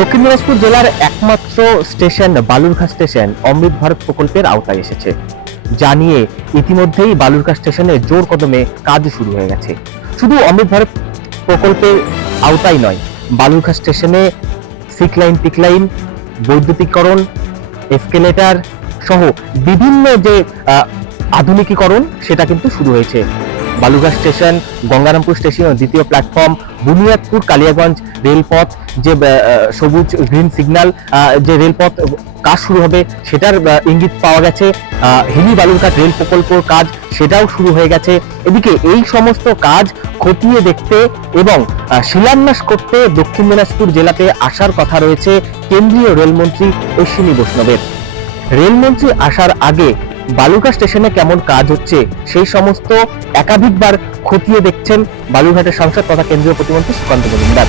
দক্ষিণ দিনাজপুর জেলার একমাত্র স্টেশন, বালুরঘাট স্টেশন, অমৃত ভারত প্রকল্পের আওতায় এসেছে। যা নিয়ে ইতিমধ্যেই বালুরঘাট স্টেশনে জোর কদমে কাজ শুরু হয়ে গেছে। শুধু অমৃত ভারত প্রকল্পের আওতায় নয়, বালুরঘাট স্টেশনে সিক লাইন পিক লাইন, বৈদ্যুতিকরণ, এসকেলেটার সহ বিভিন্ন যে আধুনিকীকরণ, সেটা কিন্তু শুরু হয়েছে। বালুঘাট স্টেশন, গঙ্গারামপুর স্টেশন, দ্বিতীয় প্ল্যাটফর্ম বুনিয়াদপুর, কালিয়াগঞ্জ রেলপথ, যে সবুজ গ্রিন সিগন্যাল যে রেলপথ কাজ শুরু হবে সেটার ইঙ্গিত পাওয়া গেছে। হিলি বালুরঘাট রেল প্রকল্পর কাজ সেটাও শুরু হয়ে গেছে। এদিকে এই সমস্ত কাজ খতিয়ে দেখতে এবং শিলান্যাস করতে দক্ষিণ দিনাজপুর জেলাতে আসার কথা রয়েছে কেন্দ্রীয় রেলমন্ত্রী অশ্বিনী বৈষ্ণবের। রেলমন্ত্রী আসার আগে বালুরঘাট স্টেশনে কেমন কাজ হচ্ছে, সেই সমস্ত একাধিকবার খতিয়ে দেখছেন বালুঘাটের সাংসদ তথা কেন্দ্রীয় প্রতিমন্ত্রী সুকান্ত মজুমদার।